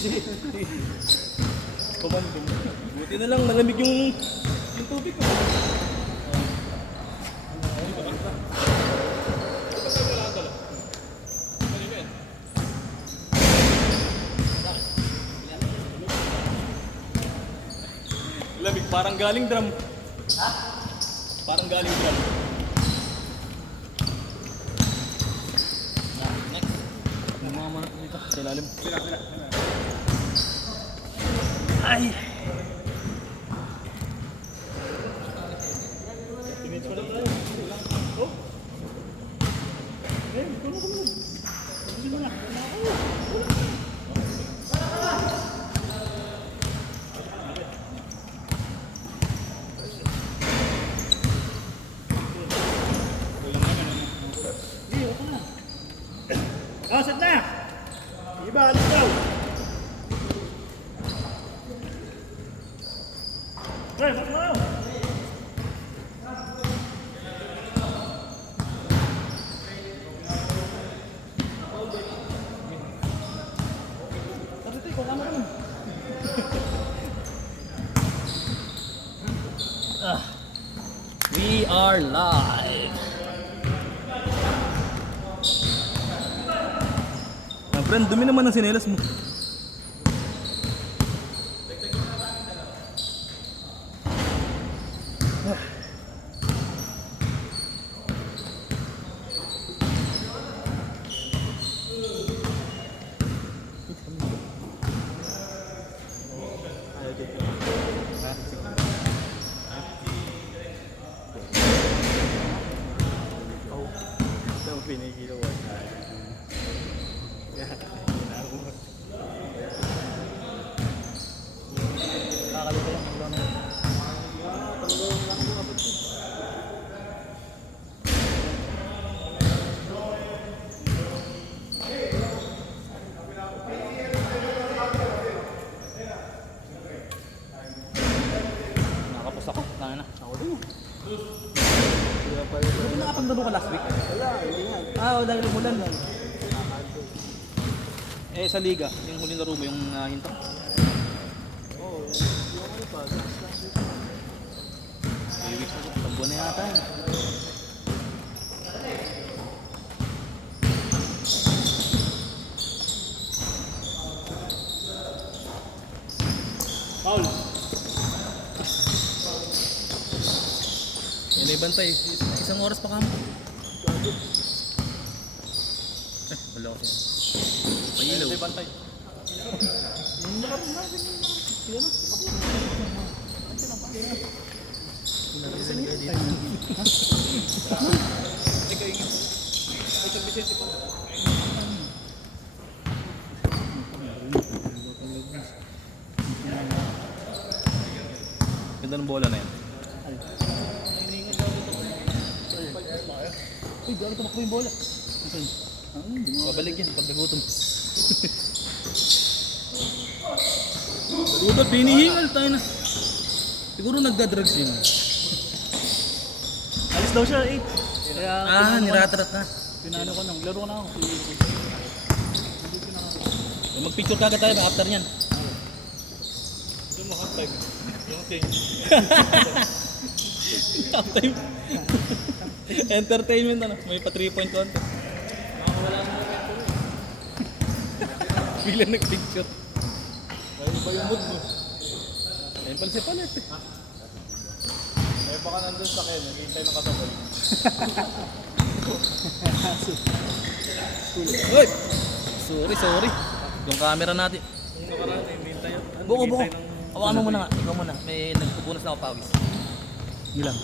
Sige. Kumandong. Buti na lang, malamig yung tubig ko. Lamig, parang galing drum. Ha? Parang galing drum. Next. Yung mga manok dito, sa ilalim. Ay! Minutes ko lang tayo. Oh! Eh, kumain. Sige mo na. Oh, set na! Iba, alis daw! Hey, ba't mo? Tapos ito, kung ano ka nun? We are live! Friend, dumi naman ang sinelas mo. Pinigil ako. Kakalito lang. Nakapos ako. Nana. Ako din. Hindi nakapagdalo ka last week? Wala, hindi nga. Oo, dahil umulan yan. Eh, sa liga, yung huling laro mo, yung hinto? Oo, yung ano pa, last week. 3 weeks na ito, tambuan na yata yun. Paul! Yan ay bantay, isang oras pa kamo. Wala ko siya. Pangilaw. Yan ay bantay. Ganda ng bola na yan. Uy, gano'n tumakbo yung bola. Babalik yan pag nagutom. Ba't binihingal tayo na? Siguro nagdadrugs yun. Alis daw siya 8. Kaya, niratrat na. Pinano ko nang, laro na ako. Mag-picture kagad tayo after yan. Ito mo half-time. Yung thing. Half-time. Entertainment ano, may pa 3-point content. Wala mo momento. Bila nag-picture. Ayun ba yung mood mo? Ayun pala si Palet eh. Eh baka nandun sa Ken, naghihintay ng kasabay. Uy! Sorry. Yung camera natin. Yung nakaraan, hintay. Buko. Hawakan mo muna nga, ikaw muna. May nagpupunas na ako pawis. Ilan?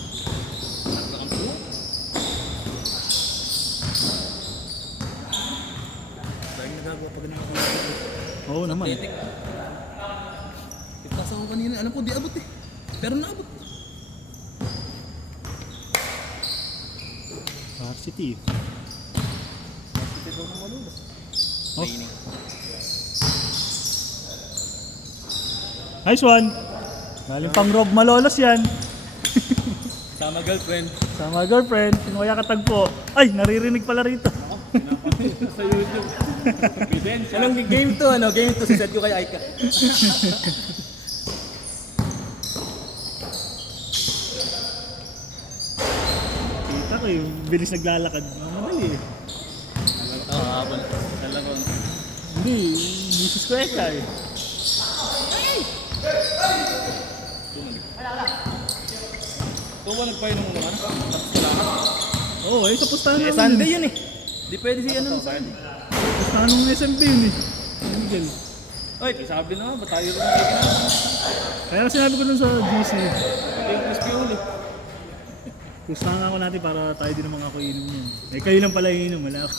Nagagawa pa ganun ako. Oo naman. Ipasa ko kanina, alam ko di abot eh. Pero naabot. Varsity. Varsity daw ng Malolos. Training. Nice one. Galing pang Rob Malolos yan. Sama girlfriend. Sino kaya katagpo? Ay, naririnig pala rito. Sa YouTube. Bidensya. Anong game to? Ano? Game to, siset ko kay Aika. Kita ko yung bilis naglalakad. Madali eh. Oo, habol. Talaga. Hindi, misis ko Eka eh. Ito ba nagpainom mo naman? Tapos wala ka. Oo, sa pustahan Eh, namin. Sunday yun eh. Di pwede si ano. Sunday. Pustahan ng SMB yun eh. Miguel. Ay, sabi na nga, ba't tayo rin nakikinap? Kaya sinabi ko dun sa GC, Yung crispy ulit. pustahan ako natin para tayo din naman ako inom yun. Eh kayo lang pala inom, wala ako.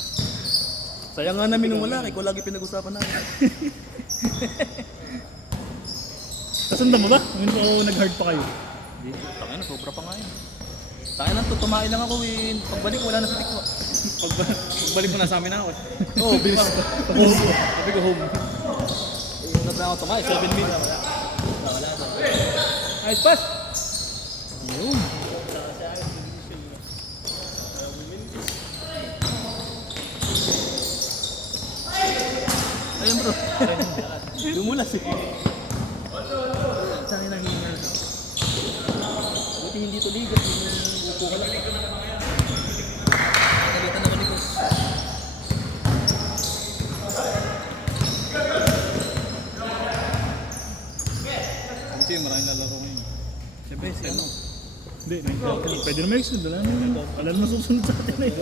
Sayang nga namin nung wala. Ikaw lagi pinag-usapan namin. Kasundan mo ba? Ngayon ko nag-hard pa kayo. Hindi. Tangina, sobra pa nga yun. Tangina, tutumain lang ako eh. Pagbalik, wala na sa tikwa. Pagbalik mo na sa amin ako. Oo, bilis. Sabi ko home. Unat na ako tumain. 7 minutes. Wala na. Nice pass! Ayun. Ayun bro. Dumulas eh. Saan yung hingal? Buti hindi to ligat. Upo ka lang. Nagalitan ako ni Coach. Kasi maraming lalaro ngayon. Siyempre si ano. Hindi, pwede na mag-extend. Wala naman susunod sa atin eh.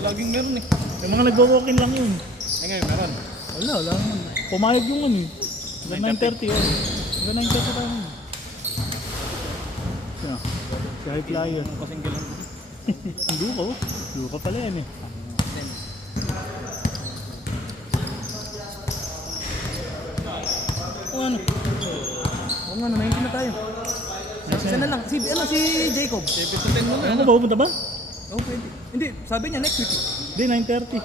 Laging meron eh. Yung mga nagwo-walk-in lang yun. Ay ngayon meron. Wala naman. Pumayag yung ano eh. Hanggang 9:30 yun. Hanggang 9:30 tayo nun. Siya. Si High Flyer. Kasing galang. Duko. Duko pala yan eh. O ano? O nga, 19 na tayo. Isa na lang. Si Jacob. 7 to 10 mo na. Ano ko ba pupunta ba? Oo, pwede. Hindi, sabi niya next week. Hindi, 9:30.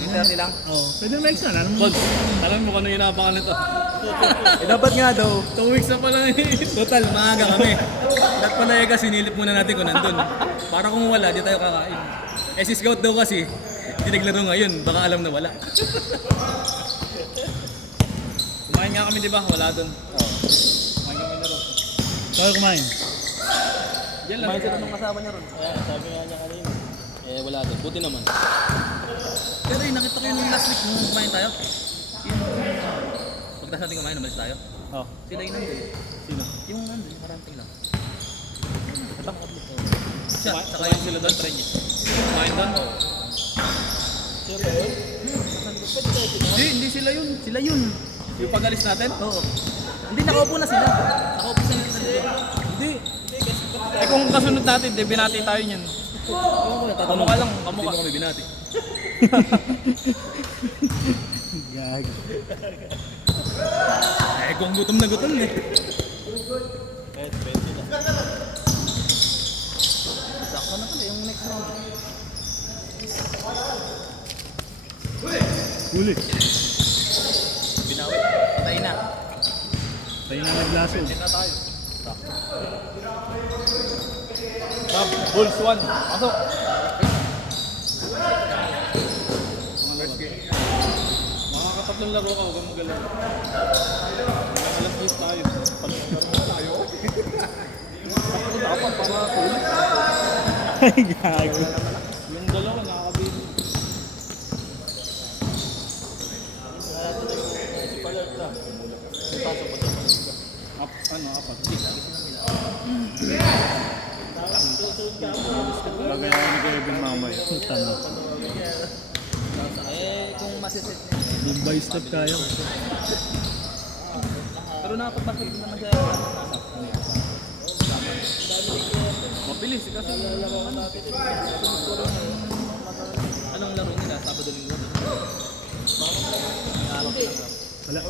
9:30 lang. Oo. Pwede na mag-extend. Alam mo. Boss, alam mo kung ano yung inabangan nito. Eh dapat nga daw. 2 weeks na pala eh. Total, maaga kami. Dapat pala yung sinilip muna natin kung nandun. Para kung wala, di tayo kakain. Eh si Scout daw kasi, hindi naglaro ngayon. Baka alam na wala. Kumain nga kami di ba? Wala doon. Kumain kami na ron. Kaya kumain. Yan lang. Kumain sila nung kasama niya ron. Sabi nga niya kanina. Eh wala doon. Buti naman. Pero yun, nakita ko yun nung last week nung kumain tayo. Yung pagtas natin kumain, umalis tayo. Oh. Sila yung nandun. Sino? Yung nandun, maranting lang. Siya, saka Kumain yung sila doon, try niya. Kumain doon? Hindi sila yun. Sila yun. Yung pag-alis natin? Oo. Hindi, nakaupo na sila. Nakaupo sila sa dito. Hindi. Eh kung kasunod natin, di binati tayo niyan. Oo, Kamukha lang, Hindi kamukha. mo kami binati. Gag. Eh, kung gutom na gutom eh. Sakto na pala yung next round. Huli. Binawi. Patay na. Tayo na naglaso. Na tayo. Rob, Bulls 1. Pasok. Mga katatlong laro ka, huwag kang magaling. Alas 10 tayo. Tayo? Dapat para sulit. Ay, gago. Yung dalawa nakakabili. Apat. Bagay ako ni Kevin mamaya. Tama. Eh, kung masiset niya. Yung by step tayo. Pero nakapag-basket din naman siya. Mabilis kasi lalaman natin. Anong laro nila? Sabado linggo. Wala.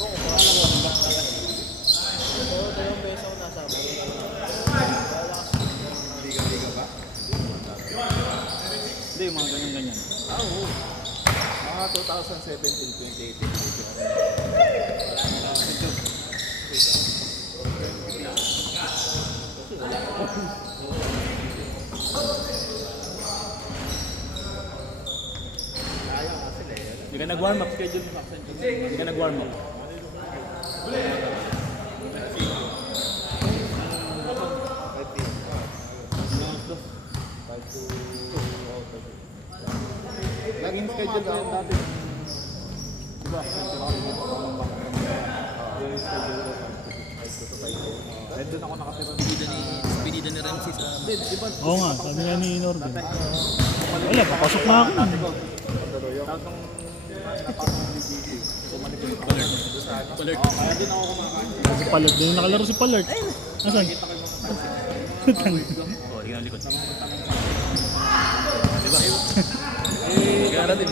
Hindi, mga ganyan-ganyan. Oo. Mga 2017, 2018. ka nag-warm up. Schedule mo sa Hindi ka nag-warm up. Laging schedule ko yun dati. Diba? Yung schedule ko. Kahit doon ako nakatira. Pinida ni Ramsey sa... Diba? Oo nga, sabi nga ni Norben. Wala, papasok na ako. Tapos nung napasok ng BGC, bumalik ko yung Palert. Kaya din ako kumakain. Si Palert, din nakalaro si Palert. Nasaan? Oh, hindi na likod. Diba? Gara din.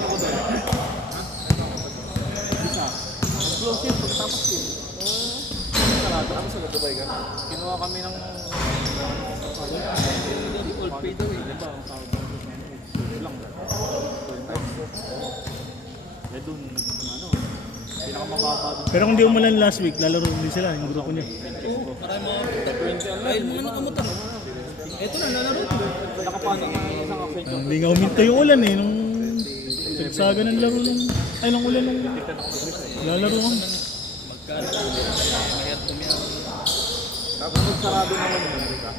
Isa. Explosive, pagtapos yun. Karata ako sa Dubai ka. Kinuha kami ng... Old pay daw eh. Diba? Ang tawag ko. Lang. Eh dun, ano, pinakamababa dun. Pero kung di umulan last week, lalaro din sila, yung grupo niya. Marami mga... Ayun mga nakamutan. Ito na, lalaro. Nakapano ng isang offense. Hindi nga uminto yung ulan eh, nung sagsaga ng laro nung... Ay, nung ulan nung lalaro ko. Magkano. Mahirap tumiyaw. Tapos magsarado naman yun, di ba?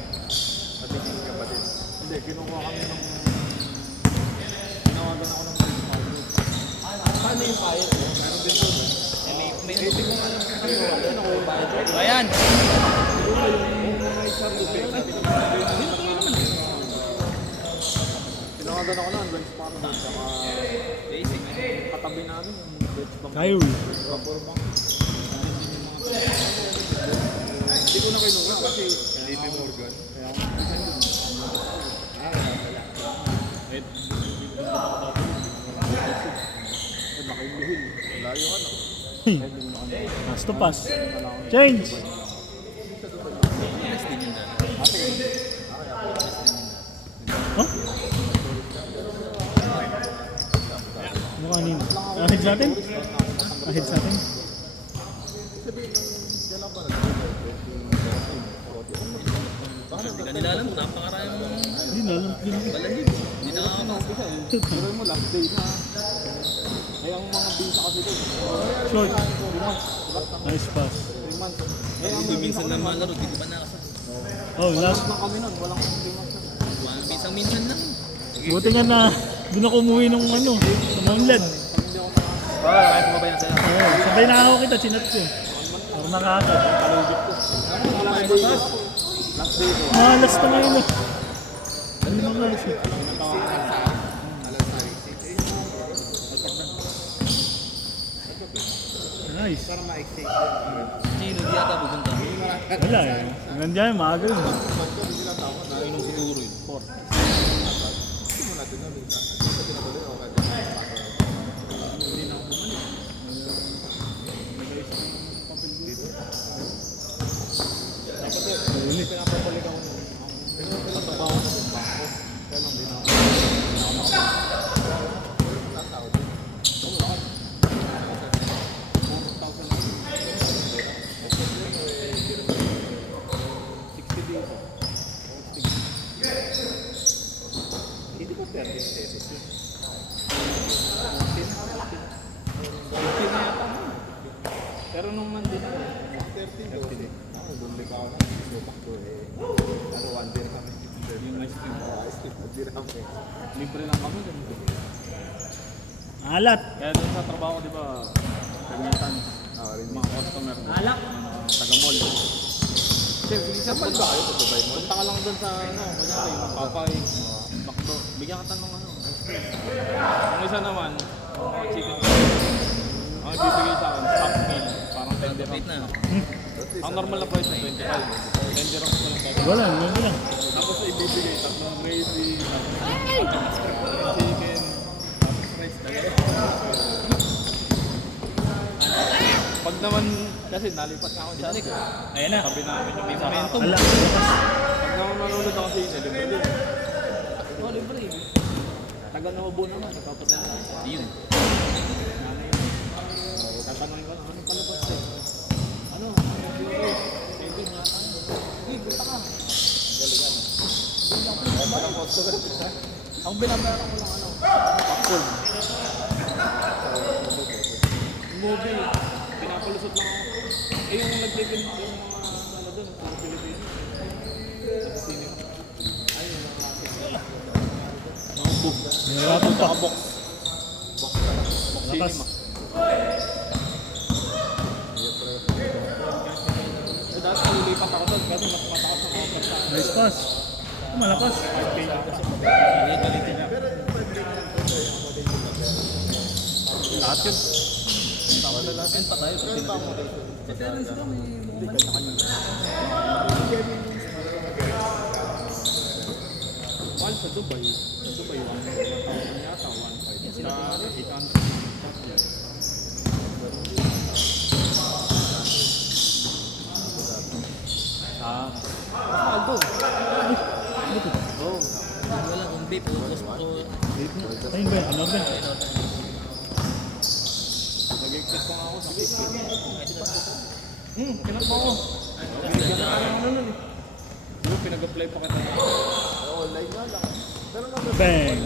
Patingin ka pa din. Hindi, kinukuha kami ng... Tinawagan ako ng principal. Paano yung bayad mo? Meron din doon. May rating mo nga lang. Ano ko yung bayad mo? Ayan! Tinawagan ako ng bench para doon. Saka Basic. katabi namin yung bench bank. Kyrie. Vapor bank. Hindi ko na kinuha kasi JP Morgan. Kaya ako nag-design doon. Baka yung lihil. Wala yung ano. Pass to pass. Change! Yes din yun dahil. Huh? Ano kanina? Ahead sa atin? Ahead sa atin? Hindi ka nila alam, napakarayang Hindi na alam. balahib. Hindi na nakakapasa. Pero mo last day na. Ay ang mga visa kasi doon. Short. 3 months. Nice pass. 3 months. Eh ang Hindi minsan na malaro, di ko pa nakasa. Oh, last. na kami nun. Walang 3 months na. Minsan lang. Buti nga na doon ako umuwi nung ano, sa Maunlad. Kaya pumabayan sa'yo. Oo, sabay na ako kita, chinat ko. Pero nakakad. Last day ko. Malas na ngayon eh. Ano naman malas eh? Nice. Gino, di yata pupunta. Wala eh. Nandiyan, maaga yun. Nainom siguro yun. Pinapabalik ako nun. Tatrabaho ko sa bangko. Kaya lang din ako. Hindi ko 30 pesos yun. 14 na yata mo. Pero nung Monday na, 13 doon. Ako, bumili ka ako ngisupak ko eh. Ano, 1 beer kami. Yung ice cream. Ice cream, 1 beer kami. Libre lang kami. Alat. Kaya doon sa trabaho, di ba, kagamitan, mga customer, alak, taga-mall. Kasi isa pa ba kayo sa Dubai Mall? Punta ka lang doon sa, ano, kunyari, Papay, Bakdo. Bigyan ka tanong, ano, ice cream. Yung isa naman, mga chicken. Ang ibibigay sa akin, stock meal, parang 10 dirhams. Wait na. Ang normal na price na 25. 10 dirhams na lang tayo. Wala, wala lang. Tapos ibibigay, tatlong gravy, chicken, tapos rice talaga. Pag naman, kasi nalipat na ako dyan. Ayan na. Sabi namin yung isa. Momentum. Ala. Pag naman manunod ako sa inyo, libre din. Oh, libre. Tagal na mabuo naman, nagpapadala. Yun. Ano yun? Tatanungin ko, anong palabas eh? Ano? Saving nga tayo. Hey, gusto ka. Galingan. Parang customer. Ang binabayaran ko lang ano, popcorn. movie, pinapalusot lang ako. Eh yung nagtitin, yung mga ano doon, mga Pilipino. Sa cinema. Ayun, yung mga artist. Mga book. Nahirapan pa. Box. Box Lakas. cinema. So dati nililipat ako doon kasi mas matakas ang offer sa akin. Nice pass. Malakas. 5K lang kasi lahat yun. Tama na natin pa tayo. Sa parents ko may moment sa kanya. Mahal sa Dubai. Sa Dubai, 1,000 yata, 1,500. Sa 800. Mahal doon. Oo. Wala kung vape. Ubus mo to. Ayun ba? Ano ba? Nag-expect pa nga ako sa 50. Kinat mo ako. Bigyan na ako ng ano nun eh. Diba, pinag-apply pa kita. Bang!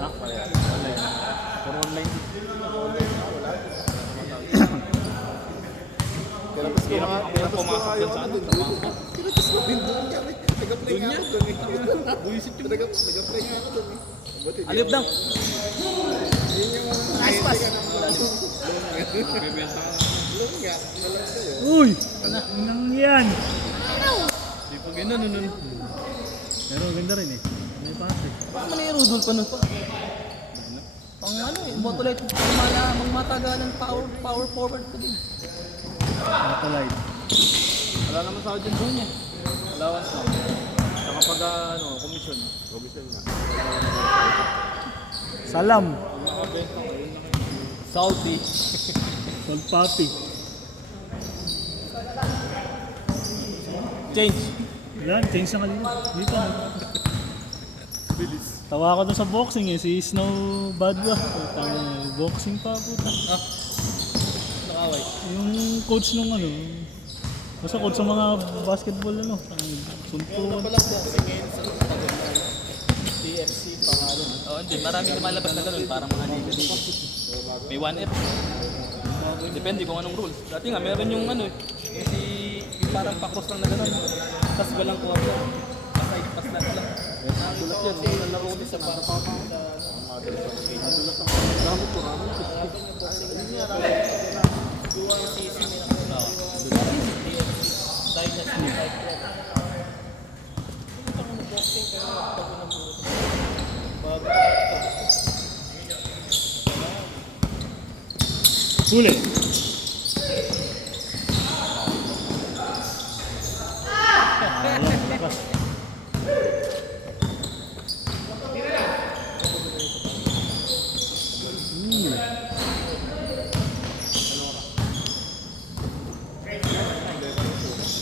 Ha? Online. Puro online. Hirap pumasok dun sa ano. Doon niya. Buisit yung nag-apply nga ako dun eh. Alip daw. Nice pass. Bebenta ka na. Uy! Nang yan! Di pa ganun nun. Pero ganda rin eh. May pass eh. Baka man yung Rudolph ano pa. Pang ano eh. Motolite. Magmatagalan power forward ko din. Natalight. Wala naman sa akin doon niya. Allowance lang. Saka pag ano, commission. Commission nga. Salam. Pag nakabenta ko, yun lang yun. Salty. Salt papi. Change. Yan, change na kanina. Dito. Bilis. Tawa ko dun sa boxing eh. Si Snow Badwa. Boxing pa puta. Ah. Nakaway. Yung coach nung ano. Basta coach sa mga basketball ano. Suntuan. TFC pangalan. Oh, hindi. Marami lumalabas na ganun. Parang mga liga. May 1F. Depende kung anong rules. Dati nga, meron yung ano eh. Yung parang pa-cross lang na ganun. Tapos walang quarter. Pasay, pas lang lang. Nadulas yan. Mga laro ulit sa para pa pa. Nadulas ako. Ramot ko, ramot ko. Huli.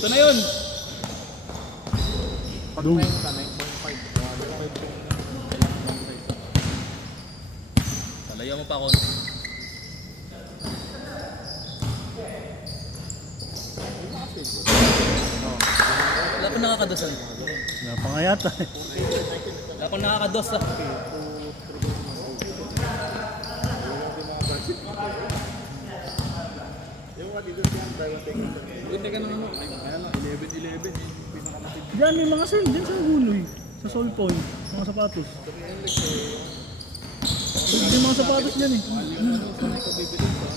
Ito na yun. Doom. 9.5. Talayaw mo pa ako. Wala pa nakakadosan. Wala pa nga yata eh. Wala pa nakakados ah. Hindi ka naman. Kaya lang, 11-11. Pinakamatid. Diyan may mga sale din sa Huloy. Sa Soul Point. Mga sapatos. May mga sapatos dyan eh. Saan ikaw bibili sa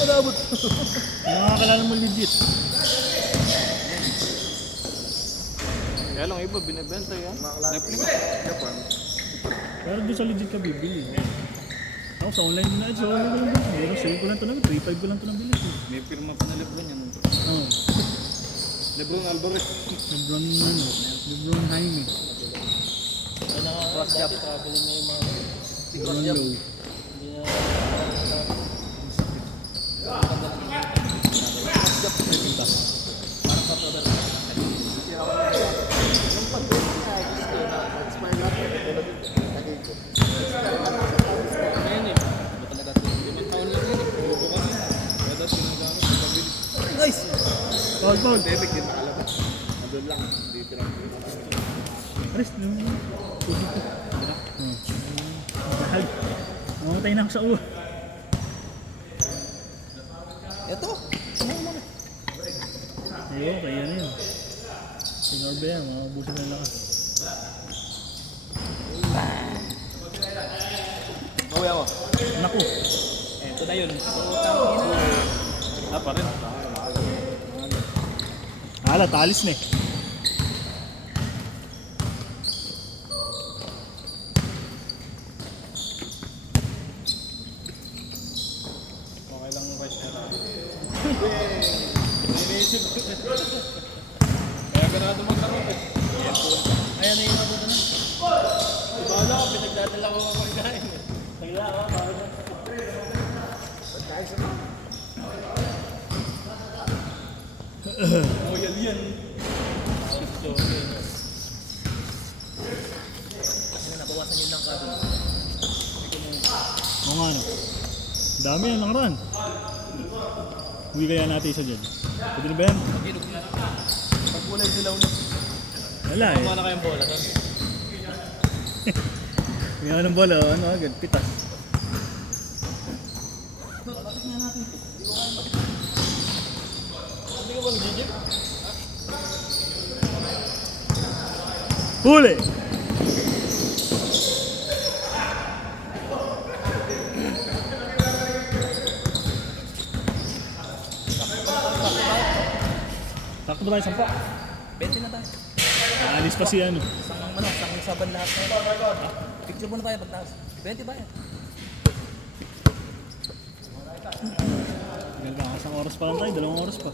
Malabot. Yung mga kalala mo legit. Kaya lang iba, binibenta yan. Replica. Pero doon sa legit ka bibili. Ako sa online din na. Sa online ko lang din. Meron sale ko lang ito na. 3.5 ko lang ito nabili. May pirma pa na Lebron yan. Oo. Lebron Alvarez. Lebron ano. Lebron Jaime. Cross job. Bilhin na yung mga Lebron Low. Ngayon eh. Ano talaga ito? 5 taon lang yun. Buko kami. Kaya daw sinagamit. Pagkabili. Nice! Foul, foul. Debit din nakalabas. Nandun lang. Hindi pinag Aris, yung tubig ko. Mahal. Mamatay na ako sa ulo. Ito. Ayun, kaya na yun. Sinorbe yan, makabusin ng lakas. Bawi ako. Naku, Ito na yun. So, tangina. Pa rin. hala, talis na eh. Okay lang rice na lang. Kaya ganado maglaro eh. Ayan na yung ako na. Bahala ko, pinagdadala ko mga pagkain. Nagla ako, bahala na. Oh, yan. So, ano, nabawasan yun lang ka doon. Oo nga no. Dami yan, nakaraan. Uwi kaya natin isa dyan. Pwede na ba yan? Mag-inog na. Pag kulay dilaw na. Wala eh. Tama na kayong bola doon. Ngayon ng bola, ano agad, pitas. Hindi ka ba nag-gigip? Huli! Takto ba tayo sampa? 20 na tayo. Alis pa si ano. Sang saban lahat tayo. Picture muna tayo pagtaas. 20 ba yan? Hanggang isang oras pa lang tayo, 2 oras pa.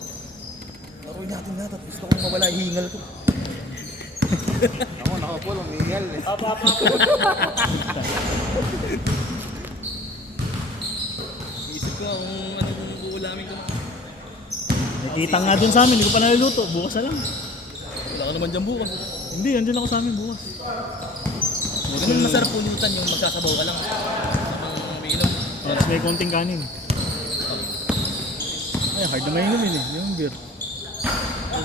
Laruin natin lahat at gusto kong mawala yung hingal ko. Ako, nakapul, umingal eh. Isip ko kung anong uulamin ko. Nakita nga dun sa amin, hindi ko pa naluluto. Bukas na lang. Wala ka naman dyan bukas. Hindi, andyan ako sa amin bukas. Ganun masarap pulutan yung magsasabaw ka lang. Ang umiinom. Tapos may konting kanin. Ay, hard na mainom yun eh. Yung beer.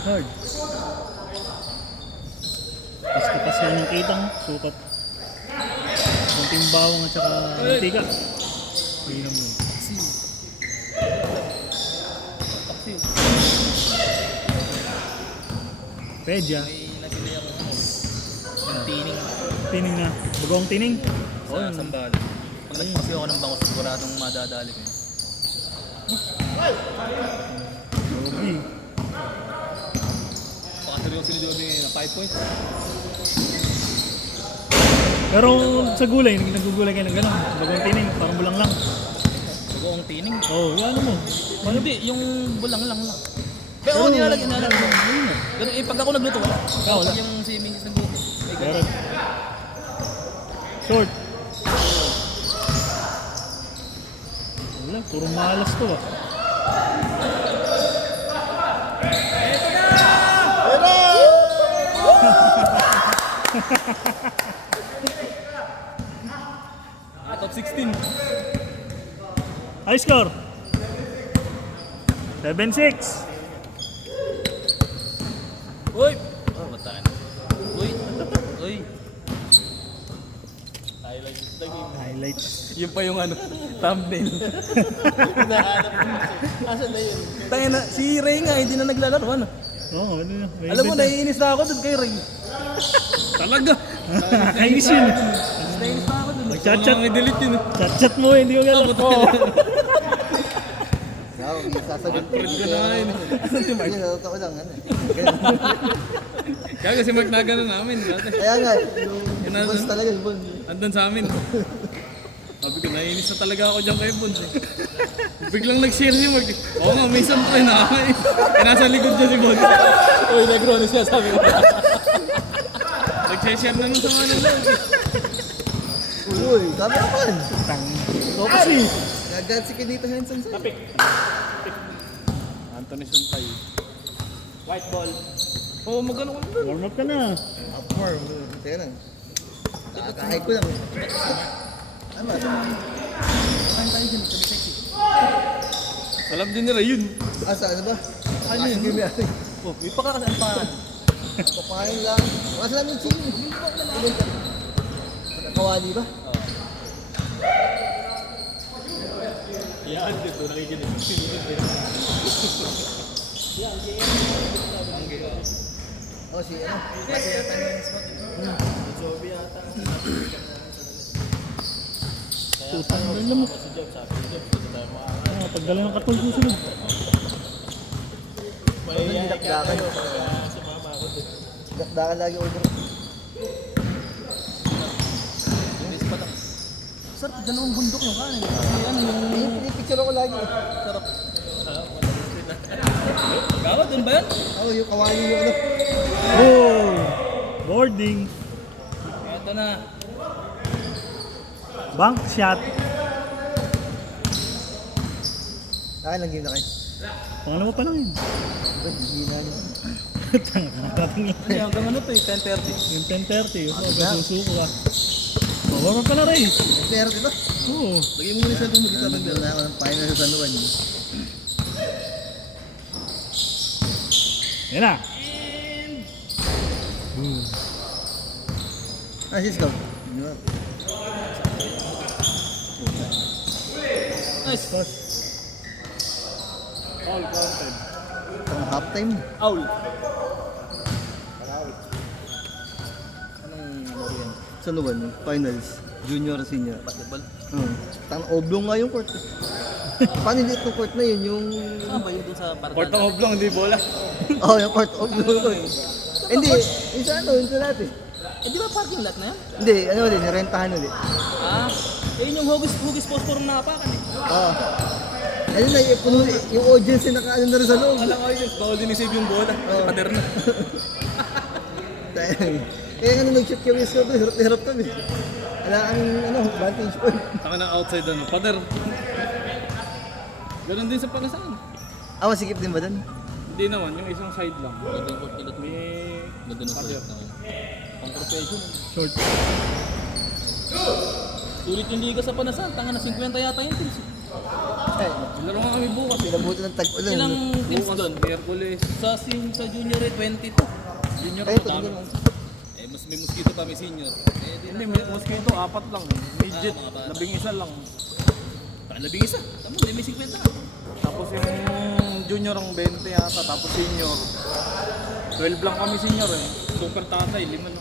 Hard. Pas lang yung kitang, sukat. Konting bawang at saka mantika. Mainom yun. Pedya. May nabili ako yung tining. Tining na. Bagong tining. Sa sambal. Pag nagpasi ako ng bango, siguradong madadali ko yun. Gogi. Baka seryoso ni Joby ngayon na 5 points. Pero sa gulay, nagugulay kayo ng gano'n. Bagong tining, parang bulang lang. Bagoong tining. Oo, ano mo? Hindi, yung bulang lang. Pero nilalagyan. Ganun, pag ako nagluto, wala. Wala. Pag yung si Mingus nagluto. May ganun. Meron. Short. Wala, puro malas to ah. Top 16. High score. 7-6. Uy! Oh, matahan. Uy! Highlights lagi. Highlights. Yun pa yung ano, thumbnail. Nahanap ko. Asan na yun? Tayo na, si Ray nga, hindi na naglalaro, ano? Oo, ano na. may Alam mo, event na. naiinis na ako dun kay Ray. Talaga? Kainis yun. Naiinis na ako dun. Mag-chat-chat. delete yun. Chat-chat mo, hindi ko gano'n. Oo. Sasagot ko Friend ko na nga yun. Hindi, natotoo lang. Ano. Kaya kasi Mark na gano'n namin. Dati. Kaya nga, yung boss talaga, yung boss. Andun sa amin. Sabi ko, naiinis na talaga ako dyan kay Bons. Biglang nag-share niya Mark. Oo nga, may isang try na ako eh. Nasa likod niya si Bons. Uy, nag-run siya, sabi ko. Nag-share na nun sa mga nila. Uy, kami naman. So kasi. Nagad si Kenito Henson sa'yo. Anthony Suntay. White ball. Oo, magano ka nun. Warm up ka na. Upward. Teka lang. Kakahay ko lang. Tama. Kain tayo dyan, sabi sexy. Alam din nila yun. Asa, ano ba? Ano yun? Sige, may ari. Oh, may pakakasaan pa. Pakain lang. Mas lang yung chili. Nakakawali ba? Kailangan dito, nakikinig. Oh, si ano? Kasi yata yung spot. Joby yata. Putang na mo. Pag galing ng katol ko sila. May dakdakan. Dakdakan lagi order. Sarap, dalawang bundok yung kanin. Kasi ano yung... Pinipicture ako lagi. Sarap. Gawa, dun ba yan? Oh, yung kawain yung ano. Oh! Boarding. Ito na. Bank shot. Lang game na kayo. Pangalawa pa lang yun. Hindi na yun. Tanga-tanga lang. Ano, hanggang ano to eh, 10:30. Yung 10:30. Yung susuko ka. Mawala ka na rin. Pero ito. Oo. Lagay mo muna siya itong magkita ng Nandun na ako ng final sa San Juan. Yan na. Sis, go. Nice. Toss. All counted. Pang half time. Owl. San Juan, finals. Junior, senior. Basketball. Tang oblong nga yung court. Paano yung itong court na yun? Yung... Saan ba yun dun sa Barangay? Port of Oblong, hindi bola. Oh, yung court oblong. Hindi, yung sa ano, yung sa lahat eh. Eh, di ba parking lot na yan? Hindi, ano ulit, nirentahan ulit. Ah, eh yun yung hugis phosphor na hapakan eh. Oo. Ayun na, puno, yung audience yung nakaano na rin sa loob. Alam ko yun, bawal din i-save yung bola. Oo. Pader na. Kaya nga nung nag-shoot kami sa ito, hirap na hirap kami. Wala kaming ano, vantage point. Taka na outside ano, pader. Ganon din sa panasan. Masikip din ba doon? Hindi naman, yung isang side lang. Ganda yung kilot mo. May... Ganda ng side na. Pang professional. Short. Sulit yung liga sa panasan. Tanga na 50 yata yung teams. Ay, Laro nga kami bukas eh. pinabuti ng tag-ulan. Ilang teams Bukas, doon? Miyerkules. Sa junior eh, 22. Junior Ay, ito dami. din. Eh, mas may mosquito pa, may senior. Eh, di Hindi, na. mosquito, 4 lang eh. Midget, mga bata. 11 lang. Labing isa. Tama, hindi may 50 na. Tapos yung junior ang 20 yata, tapos senior. 12 lang kami senior eh. Super tatay, 5 lang.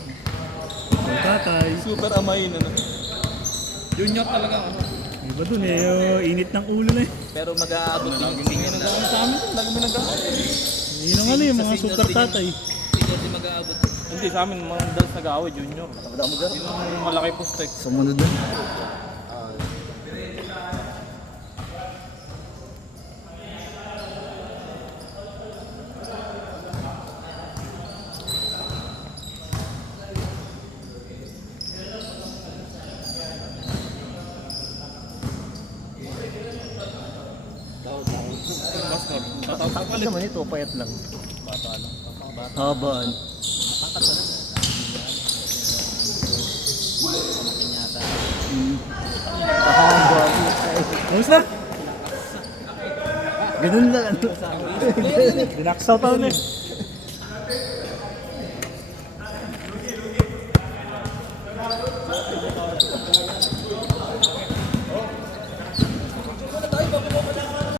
Tatay. Super amayin, ano. Junior talaga ano. Iba dun eh. Init ng ulo na eh. Pero mag-aabot lang yung senior na Sa amin, lagi may nag-aaway. Yun ang ano yung mga Sa senior super din tatay. Senior din mag-aabot. Hindi, sa amin, mga adults nag-aaway, junior. Wala mo dyan. Yung malaki postek. Sumunod doon. Pastor, Takot naman ito, payat lang. Bata lang. Bata. Habaan. Matangkad talaga. Pamakin yata. Haba. Kamusta? Ganun lang ano. Dinaksaw taon eh.